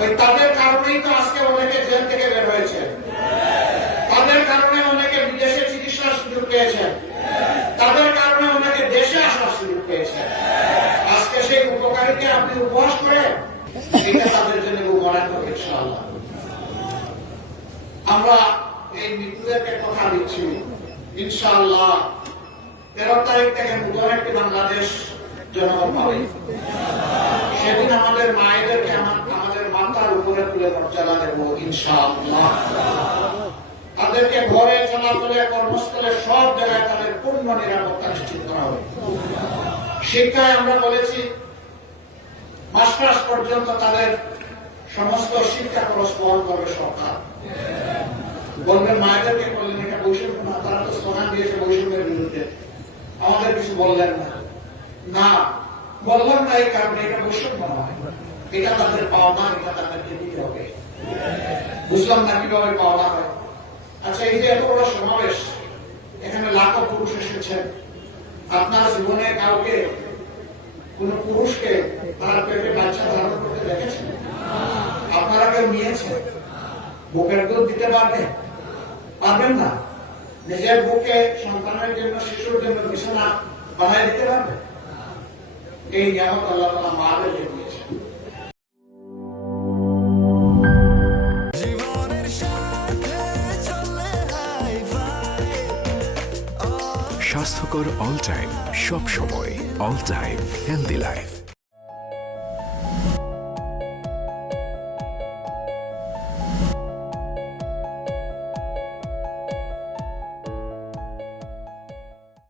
ওই তাদের কারণেই তো আজকে অনেকে জেল থেকে বের হয়েছে, তাদের কারণে অনেকে বিদেশে চিকিৎসার সুযোগ পেয়েছেন, তাদের কারণে অনেকে দেশে আসার সুযোগ পেয়েছেন। আজকে সেই উপকারীকে আপনি উপহাস করেন, এটা তাদের জন্য উপহার হবে ইনশাআল্লাহ। আমরা এই মৃত্যুদেরকে কথা দিচ্ছি ইনশাআল্লাহ 13 তারিখ থেকে নতুন একটি বাংলাদেশ জনগণ পাবে। সেদিন আমাদের মায়েদেরকে আমাদের মাথার উপরে তুলে মর্যাদা দেব ইনশাআল্লাহ। তাদেরকে ঘরে চলাচলে কর্মস্থলে সব জায়গায় তাদের পূর্ণ নিরাপত্তা নিশ্চিত করা হবে। শিক্ষায় আমরা বলেছি মাস্টার্স পর্যন্ত তাদের সমস্ত শিক্ষা খরচ বহন করবে সরকার। বলবেন মায়েদেরকে বললেন এটা বৈষম্য না, তারা তো স্লোগান দিয়েছে বৈষম্যের বিরুদ্ধে, আমাদের কিছু বললেন না। না বললাম না এই কারণে এটা বৈষম্য নয়, এটা তাদের পাওনা, এটা তাদেরকে দিতে হবে। বুঝলাম না কিভাবে পাওনা হয়। আচ্ছা, এই যে এত বড় সমাবেশ, এখানে লাখো পুরুষ এসেছেন, আপনার জীবনে কাউকে কোন পুরুষকে তার পেটে বাচ্চা ধারণ করতে দেখেছেন? আপনারা কেউ নিয়েছেন? বুকের দুধ দিতে পারবেন? পারবেন না। নিজের বুকে সন্তানের জন্য, শিশুর জন্য বিছানা বানায় দিতে পারবেন? এই নিয়ামত আল্লাহ তাআলা মাদেরকে দিয়েছেন। স্বাস্থ্যকর অল টাইম, সব সময় অল টাইম হেলদি লাইফ।